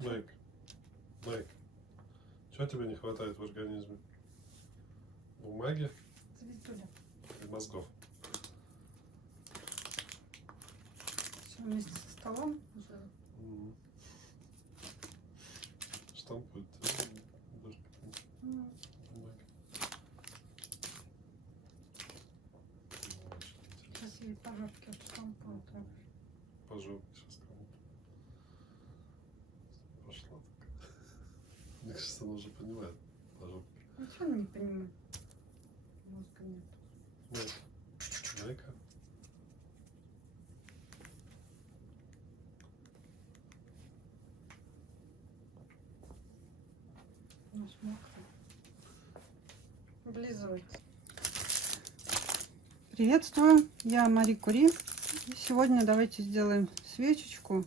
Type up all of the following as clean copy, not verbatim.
Майк, Майк, чего тебе не хватает в организме? Бумаги и мозгов. Все вместе со столом уже. Штампует. Сейчас ей по жопке отштампую. По жопке сейчас кому-то. Пошла такая. Мне кажется, она уже понимает. По жопке. Ничего она не понимает. Мозга нет. Майка. Майка. Наш мокрый. Облизывается. Приветствую, я Мари Кури. И сегодня давайте сделаем свечечку.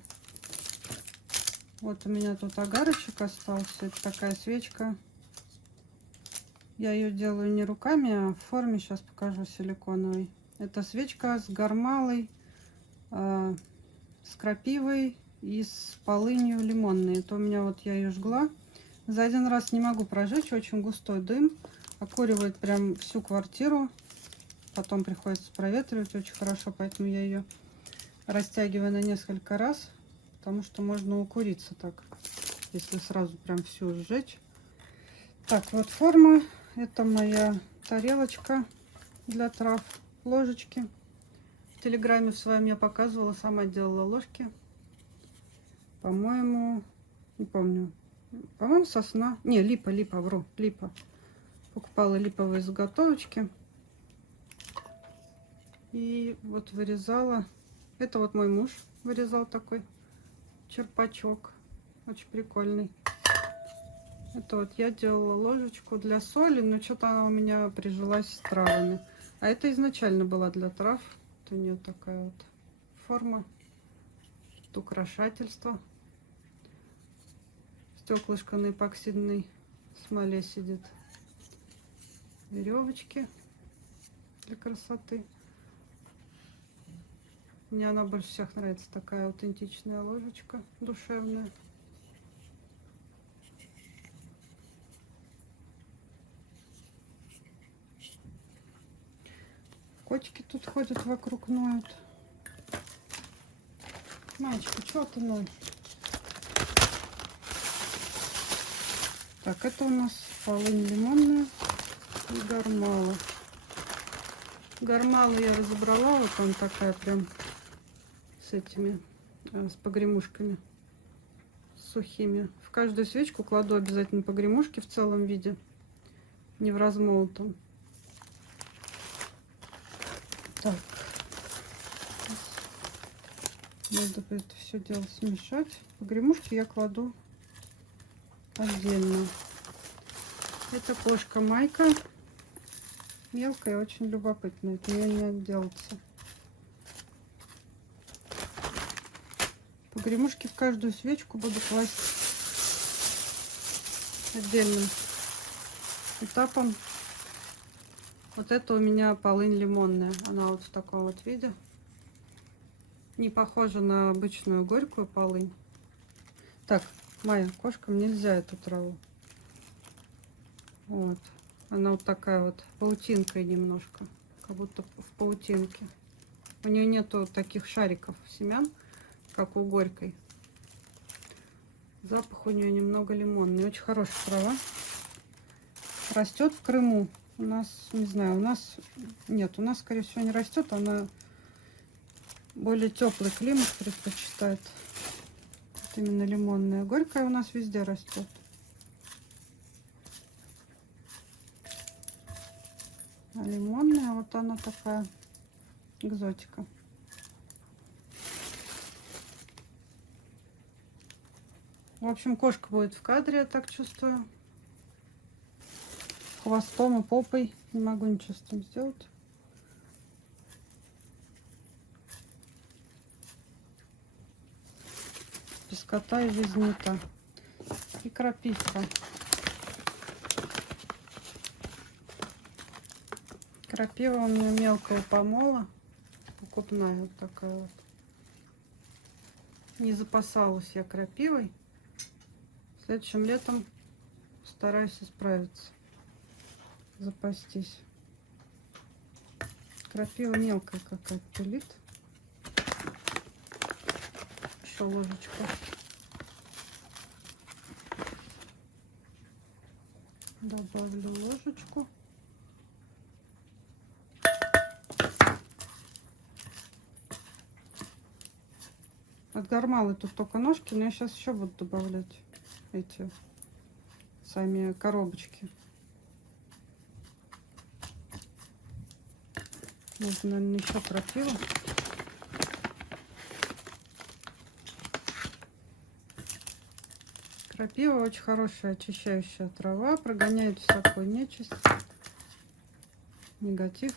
Вот у меня тут агарочек остался. Это такая свечка. Я ее делаю не руками, а в форме. Сейчас покажу, силиконовой. Это свечка с гармалой, с крапивой и с полынью лимонной. Это у меня вот я ее жгла. За один раз не могу прожечь. Очень густой дым. Окуривает прям всю квартиру. Потом приходится проветривать очень хорошо, поэтому я ее растягиваю на несколько раз, потому что можно укуриться так, если сразу прям всю сжечь. Так, вот форма. Это моя тарелочка для трав, ложечки. В Телеграме с вами я показывала, сама делала ложки. По-моему, не помню. По-моему, сосна. Не, липа, вру, липа. Покупала липовые заготовочки. И вот вырезала. Это вот мой муж вырезал такой черпачок. Очень прикольный. Это вот я делала ложечку для соли, но что-то она у меня прижилась с травами. А это изначально была для трав. Вот у нее такая вот форма. Тут украшательство. Стеклышко на эпоксидной смоле сидит. Веревочки для красоты. Мне она больше всех нравится, такая аутентичная ложечка, душевная. Котики тут ходят вокруг, ноют. Маечка, что ты ноешь? Так, это у нас полынь лимонная и гармала. Гармалу я разобрала, вот она такая прям с этими, с погремушками, сухими. В каждую свечку кладу обязательно погремушки в целом виде, не в размолотом. Так, надо это все дело смешать. Погремушки я кладу отдельно. Это кошка Майка. Мелкая, очень любопытная. Это мне не отделаться. Погремушки в каждую свечку буду класть отдельным этапом. Вот это у меня полынь лимонная. Она вот в таком вот виде. Не похожа на обычную горькую полынь. Так, Майя, кошкам нельзя эту траву. Вот. Она вот такая вот паутинкой немножко. Как будто в паутинке. У нее нету таких шариков семян, как у горькой. Запах у нее немного лимонный. Очень хорошая трава. Растет в Крыму. У нас, не знаю, у нас нет, у нас, скорее всего, не растет. Она более теплый климат предпочитает. Вот именно лимонная. Горькая у нас везде растет. А лимонная, вот она такая экзотика. В общем, кошка будет в кадре, я так чувствую. Хвостом и попой. Не могу ничего с этим сделать. Без кота и жизнь не та. И крапивка. Крапива у меня мелкого помола. Покупная вот такая вот. Не запасалась я крапивой. Следующим летом стараюсь исправиться. Запастись. Крапива мелкая какая-то пилит. Еще ложечку. Добавлю ложечку. От гармалы тут только ножки, но я сейчас еще буду добавлять эти сами коробочки. Нужно, наверное, еще крапиву. Крапива очень хорошая очищающая трава, прогоняет всякую нечисть, негатив,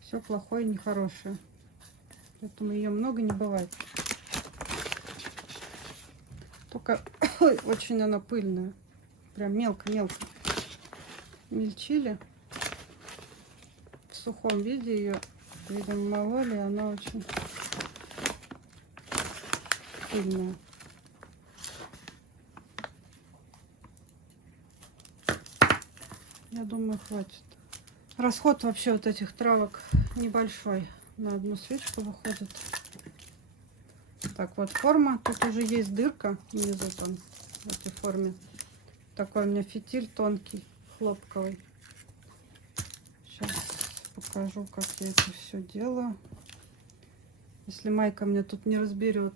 все плохое и нехорошее. Поэтому ее много не бывает. Только ой, очень она пыльная. Прям мелко-мелко мельчили. В сухом виде ее, видимо, мололи, она очень пыльная. Я думаю, хватит. Расход вообще вот этих травок небольшой. На одну свечку выходит. Так, вот форма. Тут уже есть дырка внизу там в этой форме. Такой у меня фитиль тонкий, хлопковый. Сейчас покажу, как я это все делаю. Если Майка мне тут не разберет,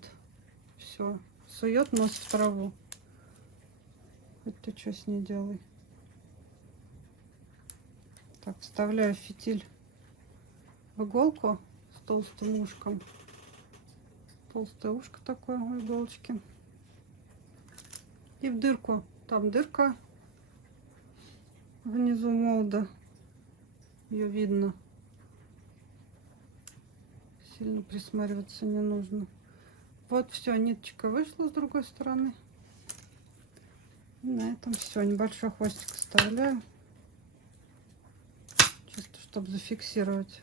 все, сует нос в траву. Хоть ты что с ней делай. Так, вставляю фитиль в иголку с толстым ушком. Толстое ушко такое у иголочки. И в дырку. Там дырка внизу молда. Ее видно. Сильно присматриваться не нужно. Вот все, ниточка вышла с другой стороны. И на этом все. Небольшой хвостик вставляю. Чисто, чтобы зафиксировать.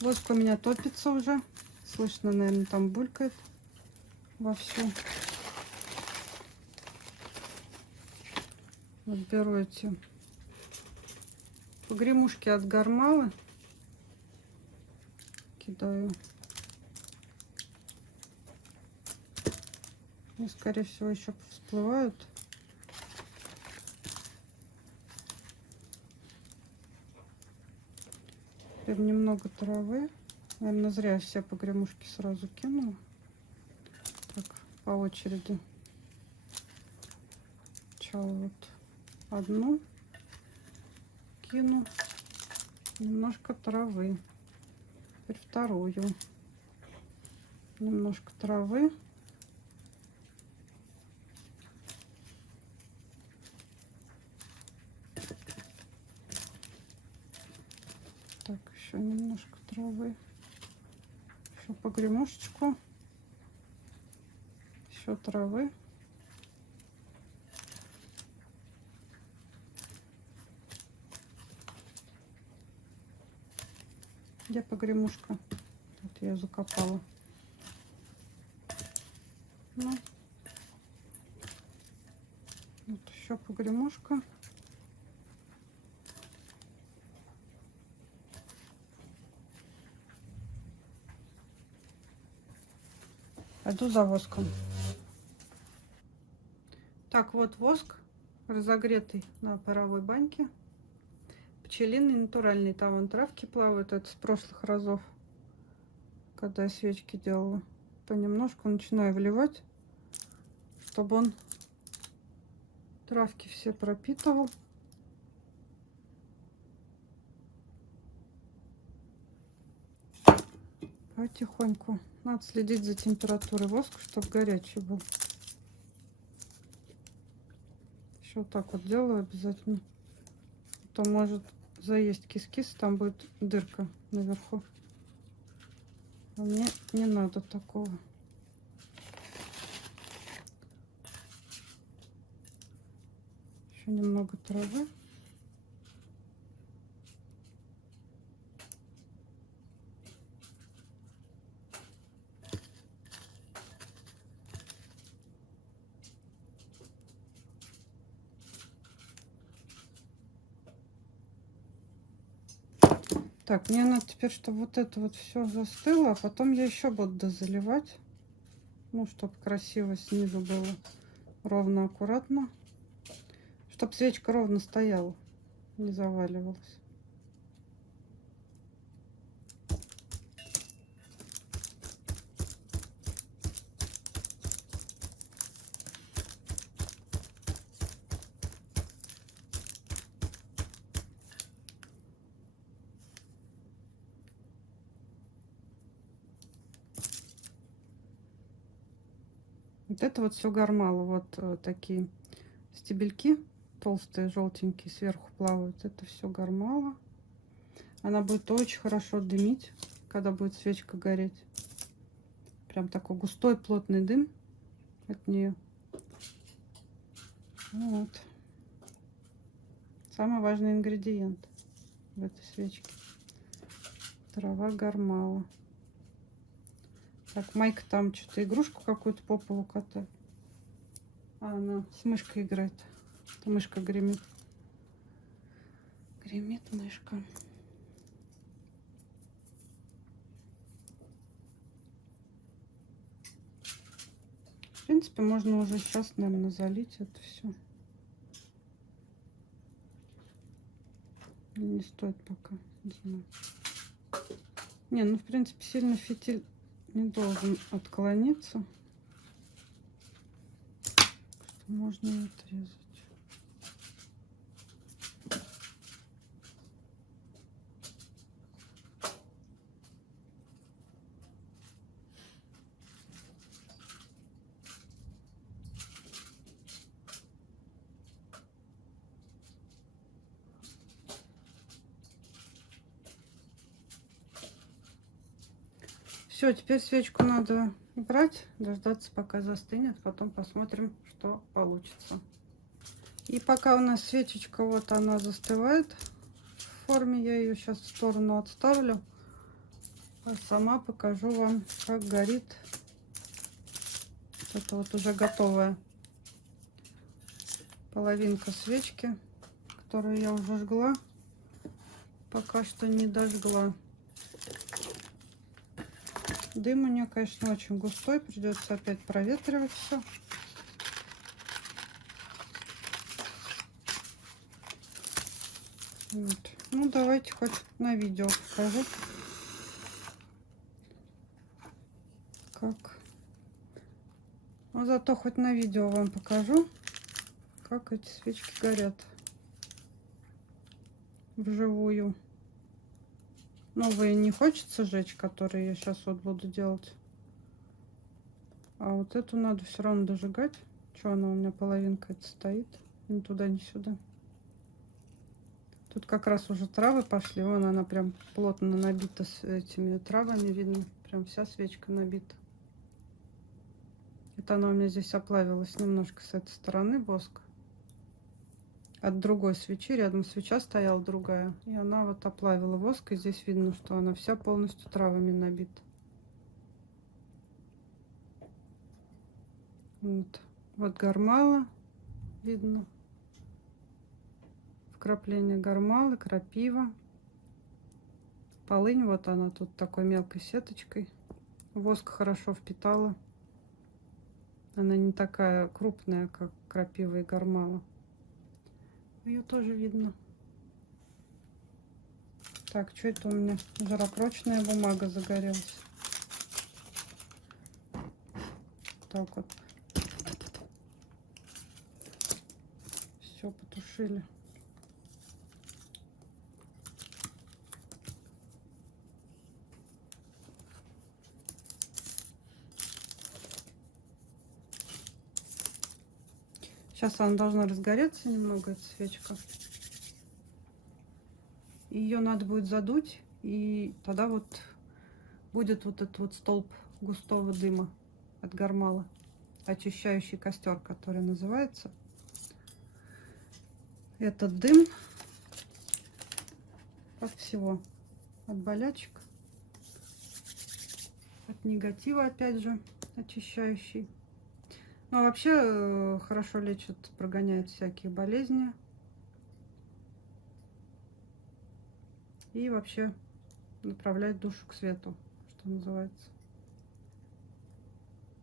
Воск у меня топится уже. Слышно, наверное, там булькает вовсю. Вот беру эти погремушки от гармалы. Кидаю. И, скорее всего, еще всплывают. Теперь немного травы. Наверное, зря все погремушки сразу кинула. Так, по очереди. Сначала вот одну кину. Немножко травы. Теперь вторую. Немножко травы. Так, еще немножко травы. Еще погремушечку. Еще травы. Где погремушка? Вот я ее закопала. Ну, вот еще погремушка. Пойду за воском. Так, вот воск, разогретый на паровой баньке. Пчелиный, натуральный. Там вон травки плавают. Это с прошлых разов, когда я свечки делала. Понемножку начинаю вливать, чтобы он травки все пропитывал. Потихоньку. Надо следить за температурой воска, чтобы горячий был. Еще вот так вот делаю обязательно. А то может заесть кис-кис, там будет дырка наверху. А мне не надо такого. Еще немного травы. Так, мне надо теперь, чтобы вот это вот все застыло, а потом я еще буду дозаливать. Ну, чтобы красиво снизу было ровно, аккуратно. Чтобы свечка ровно стояла, не заваливалась. Вот это вот все гармало. Вот такие стебельки толстые, желтенькие, сверху плавают. Это все гармало. Она будет очень хорошо дымить, когда будет свечка гореть. Прям такой густой, плотный дым от нее. Вот. Самый важный ингредиент в этой свечке. Трава гармала. Так, Майка там что-то игрушку какую-то по полу катает. А она с мышкой играет. Это мышка гремит. Гремит мышка. В принципе, можно уже сейчас, наверное, залить это все. Не стоит пока. Не знаю. Не, ну, в принципе, сильно фитиль не должен отклониться. Что можно и отрезать. Все, теперь свечку надо убрать, дождаться, пока застынет, потом посмотрим, что получится. И пока у нас свечечка, вот она застывает в форме, я ее сейчас в сторону отставлю, а сама покажу вам, как горит. Это вот уже готовая половинка свечки, которую я уже жгла, пока что не дожгла. Дым у нее, конечно, очень густой, придется опять проветривать все. Вот. Ну, давайте хоть на видео покажу, как. Но зато хоть на видео вам покажу, как эти свечки горят вживую. Новые не хочется жечь, которые я сейчас вот буду делать. А вот эту надо все равно дожигать. Что она у меня половинка это стоит? Ни туда, ни сюда. Тут как раз уже травы пошли. Вон она прям плотно набита с этими травами. Видно, прям вся свечка набита. Это она у меня здесь оплавилась немножко с этой стороны, воск. От другой свечи, рядом свеча стояла другая. И она вот оплавила воск. И здесь видно, что она вся полностью травами набита. Вот, вот гармала видно. Вкрапление гармалы, крапива. Полынь, вот она тут такой мелкой сеточкой. Воск хорошо впитала. Она не такая крупная, как крапива и гармала. Ее тоже видно. Так, что это у меня? Жаропрочная бумага загорелась. Так вот. Все, потушили. Сейчас она должна разгореться немного, эта свечка. Ее надо будет задуть, и тогда вот будет вот этот вот столб густого дыма от гармала. Очищающий костер, который называется. Этот дым от всего. От болячек. От негатива, опять же, очищающий. Ну, а вообще хорошо лечит, прогоняет всякие болезни. И вообще направлять душу к свету, что называется.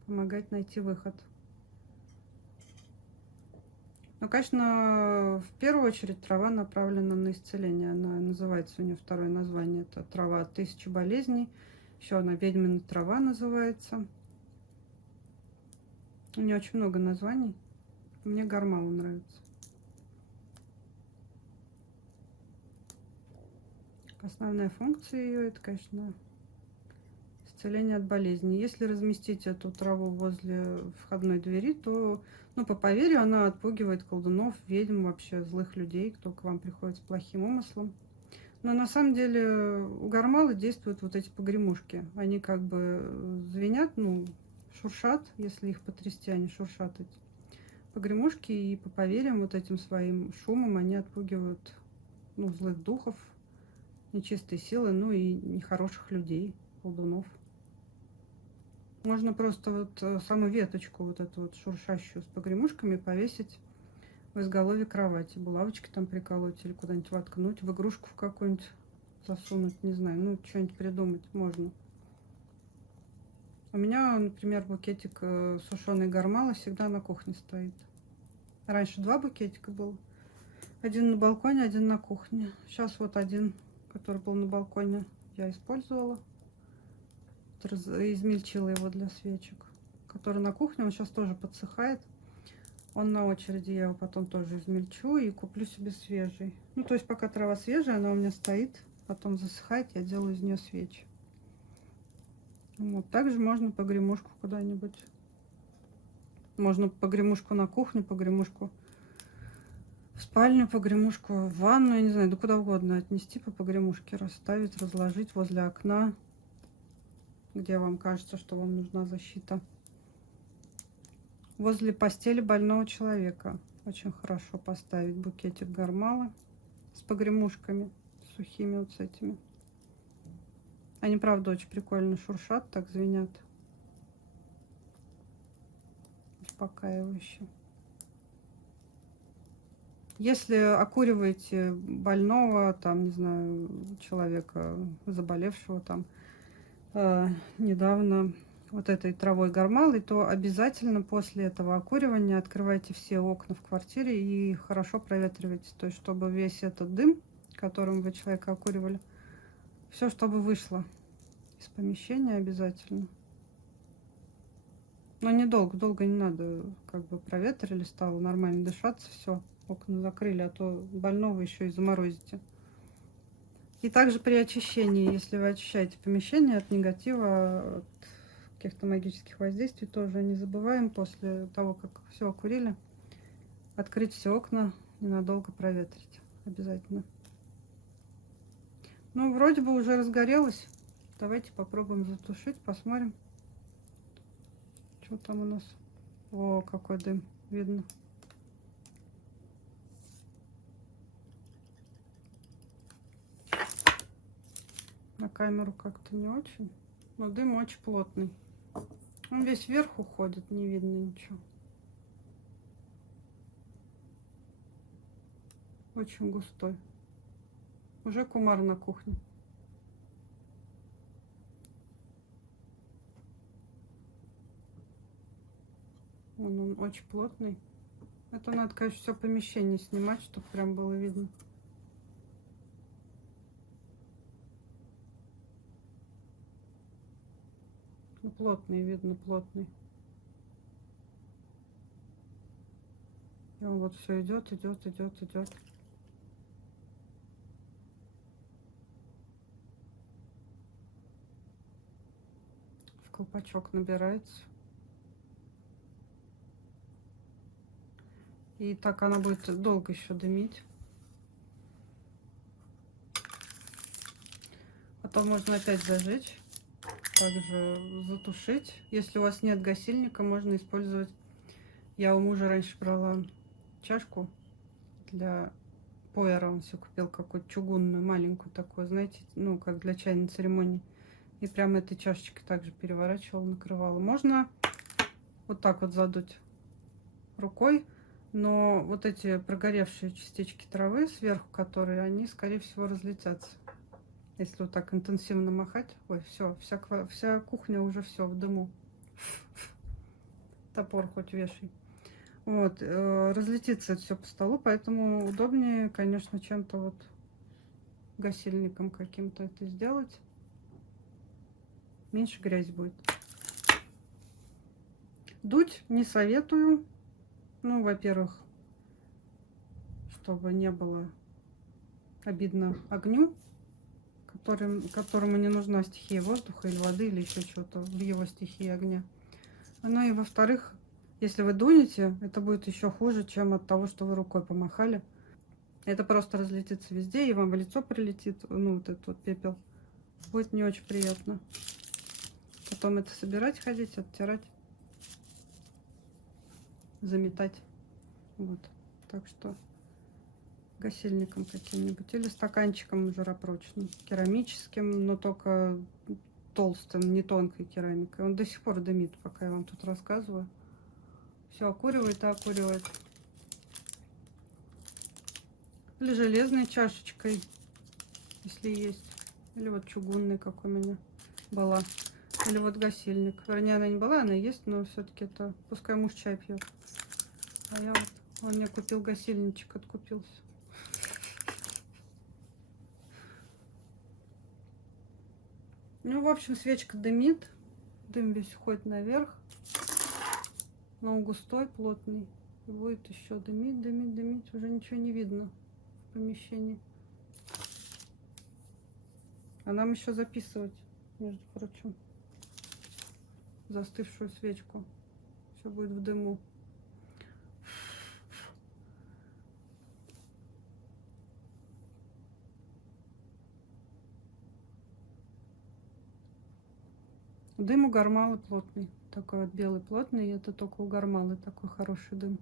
Помогать найти выход. Ну, конечно, в первую очередь трава направлена на исцеление. Она называется, у нее второе название, это трава от 1000 болезней. Еще она ведьмина трава называется. У нее очень много названий. Мне гармала нравится. Основная функция ее, это, конечно, исцеление от болезней. Если разместить эту траву возле входной двери, то, ну, по поверью, она отпугивает колдунов, ведьм, вообще злых людей, кто к вам приходит с плохим умыслом. Но на самом деле у гармала действуют вот эти погремушки. Они как бы звенят, ну, шуршат, если их потрясти, они шуршат эти погремушки. И по поверьям, вот этим своим шумом они отпугивают, ну, злых духов, нечистые силы, ну и нехороших людей, колдунов. Можно просто вот саму веточку, вот эту вот шуршащую с погремушками, повесить в изголовье кровати, булавочки там приколоть или куда-нибудь воткнуть, в игрушку в какую-нибудь засунуть, не знаю, ну, что-нибудь придумать можно. У меня, например, букетик сушеной гармалы всегда на кухне стоит. Раньше 2 букетика было. Один на балконе, один на кухне. Сейчас вот один, который был на балконе, я использовала. Измельчила его для свечек. Который на кухне, он сейчас тоже подсыхает. Он на очереди, я его потом тоже измельчу и куплю себе свежий. Ну, то есть пока трава свежая, она у меня стоит, потом засыхает, я делаю из нее свечи. Вот. Также можно погремушку куда-нибудь. Можно погремушку на кухню, погремушку в спальню, погремушку в ванну, я не знаю, да куда угодно отнести по погремушке, расставить, разложить возле окна, где вам кажется, что вам нужна защита. Возле постели больного человека очень хорошо поставить букетик гармала с погремушками, сухими вот с этими. Они, правда, очень прикольно шуршат, так звенят. Успокаивающе. Если окуриваете больного, там, не знаю, человека, заболевшего там недавно вот этой травой гармалой, то обязательно после этого окуривания открывайте все окна в квартире и хорошо проветривайте. То есть, чтобы весь этот дым, которым вы человека окуривали, все, чтобы вышло из помещения обязательно. Но недолго, долго не надо, как бы проветрили, стало нормально дышаться, все, окна закрыли, а то больного еще и заморозите. И также при очищении, если вы очищаете помещение от негатива, от каких-то магических воздействий, тоже не забываем после того, как все окурили, открыть все окна, ненадолго проветрить обязательно. Ну, вроде бы уже разгорелось. Давайте попробуем затушить, посмотрим, что там у нас. О, какой дым, видно. На камеру как-то не очень, но дым очень плотный. Он весь вверх уходит, не видно ничего. Очень густой. Уже кумар на кухне. Он очень плотный. Это надо, конечно, все помещение снимать, чтобы прям было видно. Ну, плотный, видно, плотный. И он вот все идет, идет, идет, идет. В колпачок набирается. И так она будет долго еще дымить. Потом можно опять зажечь. Также затушить. Если у вас нет гасильника, можно использовать. Я у мужа раньше брала чашку для пуэра. Он себе купил какую-то чугунную, маленькую такую, знаете, ну, как для чайной церемонии. И прямо этой чашечкой также переворачивала, накрывала. Можно вот так вот задуть рукой, но вот эти прогоревшие частички травы сверху, которые, они, скорее всего, разлетятся. Если вот так интенсивно махать. Ой, все, вся кухня уже все в дыму. Топор хоть вешай. Вот, разлетится это все по столу, поэтому удобнее, конечно, чем-то вот гасильником каким-то это сделать. Меньше грязи будет. Дуть не советую. Ну, во-первых, чтобы не было обидно огню, которому не нужна стихия воздуха или воды, или еще что-то в его стихии огня. Ну и во-вторых, если вы дунете, это будет еще хуже, чем от того, что вы рукой помахали. Это просто разлетится везде, и вам в лицо прилетит, ну, вот этот вот пепел. Будет не очень приятно. Потом это собирать, ходить, оттирать, заметать. Вот. Так что гасильником каким-нибудь или стаканчиком жаропрочным, керамическим, но только толстым, не тонкой керамикой. Он до сих пор дымит, пока я вам тут рассказываю. Все окуривает и окуривает. Или железной чашечкой, если есть. Или вот чугунной, как у меня была. Или вот гасильник. Вернее, она не была, она есть, но все-таки это пускай муж чай пьет. А я вот, он мне купил гасильничек, откупился. Ну, в общем, свечка дымит. Дым весь уходит наверх. Но он густой, плотный. И будет еще дымить, дымить, дымить. Уже ничего не видно в помещении. А нам еще записывать, между прочим, застывшую свечку. Все будет в дыму. Дым у гармалы плотный. Такой вот белый плотный. И это только у гармалы такой хороший дым.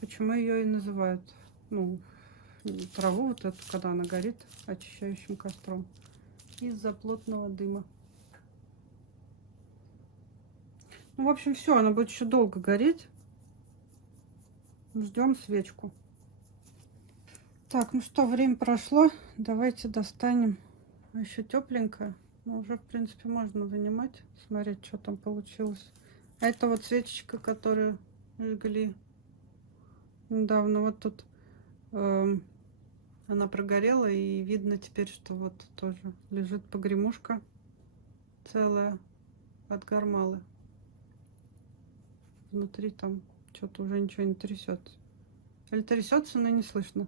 Почему ее и называют, ну, траву вот эту, когда она горит, очищающим костром? Из-за плотного дыма. Ну, в общем, все, она будет еще долго гореть. Ждем свечку. Так, ну что, время прошло. Давайте достанем. Еще тепленькая. Но уже, в принципе, можно вынимать, смотреть, что там получилось. А это вот свечечка, которую жгли недавно. Вот тут она прогорела, и видно теперь, что вот тоже лежит погремушка целая от гармалы. Внутри там что-то уже ничего не трясется. Или трясется, но не слышно.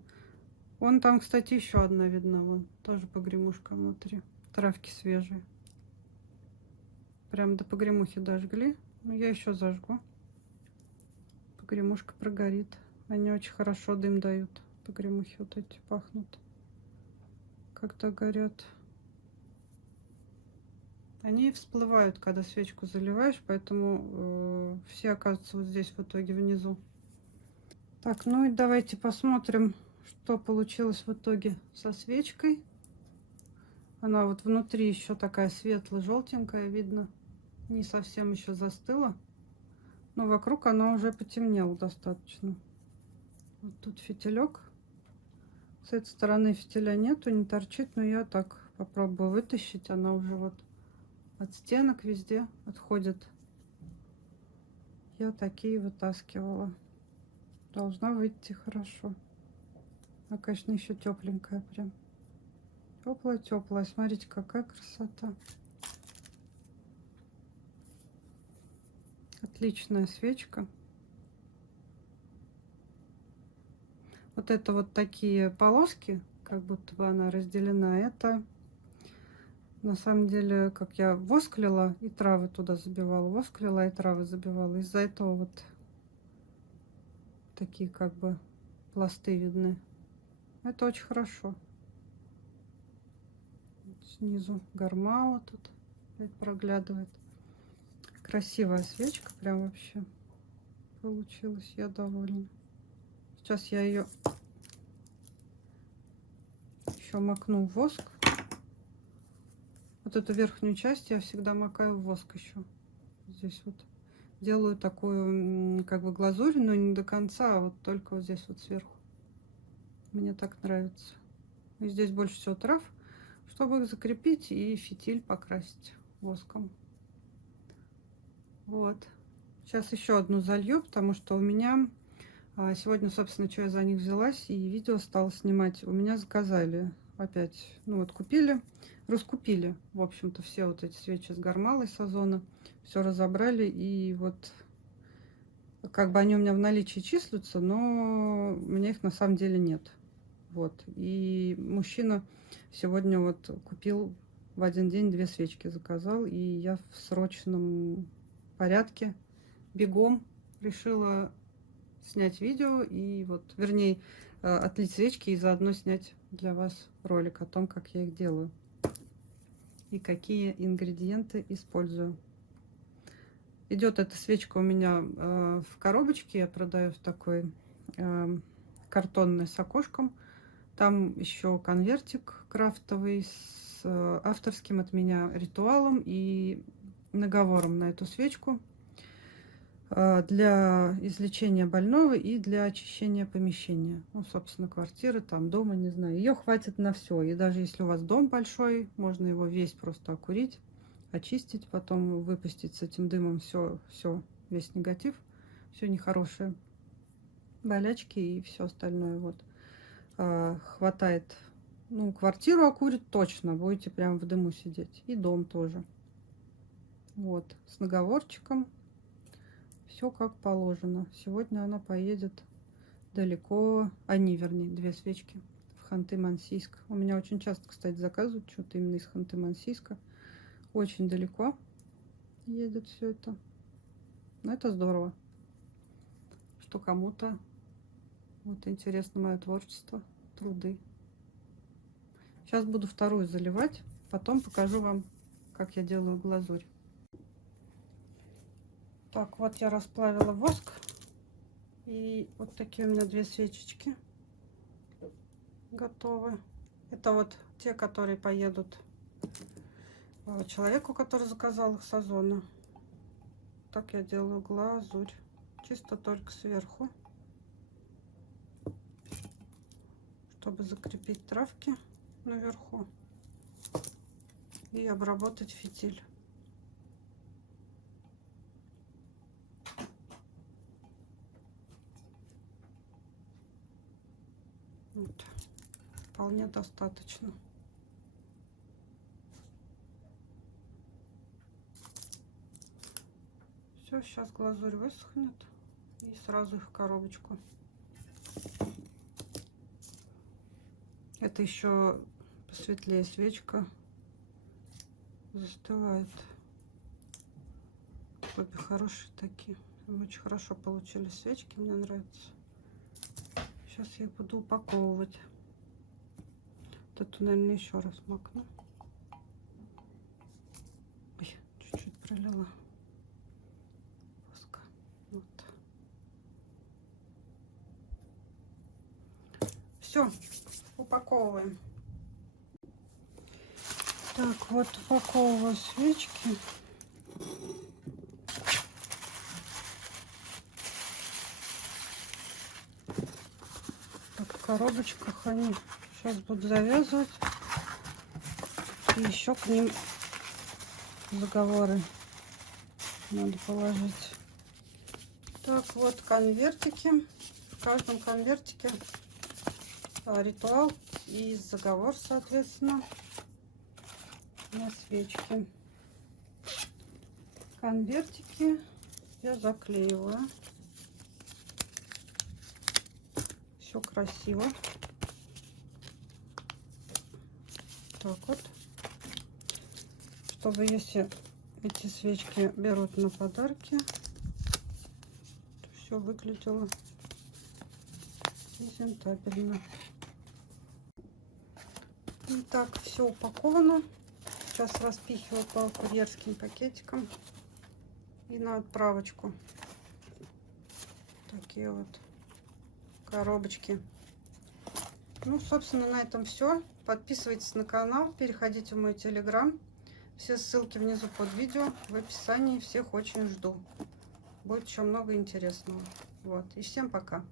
Вон там, кстати, еще одна видна. Вон тоже погремушка внутри. Травки свежие. Прям до погремухи дожгли. Но я еще зажгу. Погремушка прогорит. Они очень хорошо дым дают. Погремухи вот эти пахнут, когда горят. Они всплывают, когда свечку заливаешь, поэтому все оказываются вот здесь в итоге внизу. Так, ну и давайте посмотрим, что получилось в итоге со свечкой. Она вот внутри еще такая светло-желтенькая, видно, не совсем еще застыла, но вокруг она уже потемнела достаточно. Вот тут фитилек. С этой стороны фитиля нету, не торчит, но я так попробую вытащить. Она уже вот от стенок везде отходит. Я такие вытаскивала. Должна выйти хорошо. Она, конечно, еще тепленькая прям. Теплая-теплая. Смотрите, какая красота. Отличная свечка. Вот это вот такие полоски, как будто бы она разделена. Это на самом деле, как я восклила и травы туда забивала. Восклила и травы забивала. Из-за этого вот такие как бы пласты видны. Это очень хорошо. Снизу гармала тут проглядывает. Красивая свечка, прям вообще получилась. Я довольна. Сейчас я ее еще макну в воск. Вот эту верхнюю часть я всегда макаю в воск еще. Здесь вот делаю такую как бы глазурь, но не до конца, а вот только вот здесь вот сверху. Мне так нравится. И здесь больше всего трав, чтобы их закрепить и фитиль покрасить воском. Вот. Сейчас еще одну залью, потому что у меня сегодня, собственно, что я за них взялась и видео стала снимать. У меня заказали опять, ну вот купили, раскупили, в общем-то, все вот эти свечи с Гармалой с Озона. Все разобрали, и вот как бы они у меня в наличии числятся, но у меня их на самом деле нет. Вот. И мужчина сегодня вот купил в один день 2 свечки, заказал, и я в срочном порядке бегом решила снять видео и вот, вернее, отлить свечки и заодно снять для вас ролик о том, как я их делаю и какие ингредиенты использую. Идет эта свечка у меня в коробочке, я продаю в такой картонной с окошком. Там еще конвертик крафтовый с авторским от меня ритуалом и наговором на эту свечку для излечения больного и для очищения помещения. Ну, собственно, квартиры, там, дома, не знаю. Ее хватит на все. И даже если у вас дом большой, можно его весь просто окурить, очистить, потом выпустить с этим дымом все, весь негатив, все нехорошее, болячки и все остальное. Вот. Хватает. Ну, квартиру окурит точно, будете прям в дыму сидеть. И дом тоже. Вот, с наговорчиком. Все как положено. Сегодня она поедет далеко. Они, вернее, 2 свечки в Ханты-Мансийск. У меня очень часто, кстати, заказывают что-то именно из Ханты-Мансийска. Очень далеко едет все это. Но это здорово, что кому-то вот интересно мое творчество, труды. Сейчас буду вторую заливать. Потом покажу вам, как я делаю глазурь. Так, вот я расплавила воск. И вот такие у меня 2 свечечки готовы. Это вот те, которые поедут человеку, который заказал их с Озона. Так я делаю глазурь. Чисто только сверху. Чтобы закрепить травки наверху. И обработать фитиль. Вот. Вполне достаточно. Все, сейчас глазурь высохнет. И сразу их в коробочку. Это еще посветлее свечка застывает. Обе хорошие такие. Очень хорошо получились свечки, мне нравится. Сейчас я их буду упаковывать. Вот эту, наверное, еще раз макну. Ой, чуть-чуть пролила воска. Вот. Все, упаковываем. Так, вот упаковываю свечки. Так, в коробочках они. Сейчас буду завязывать. И еще к ним заговоры надо положить. Так, вот конвертики. В каждом конвертике ритуал и заговор, соответственно, на свечки. Конвертики я заклеиваю. Все красиво. Так вот. Чтобы если эти свечки берут на подарки, то все выглядело презентабельно. Итак, все упаковано. Сейчас распихиваю по курьерским пакетикам и на отправочку. Такие вот коробочки. Ну, собственно, на этом все. Подписывайтесь на канал, переходите в мой телеграм. Все ссылки внизу под видео, в описании. Всех очень жду. Будет еще много интересного. Вот. И всем пока.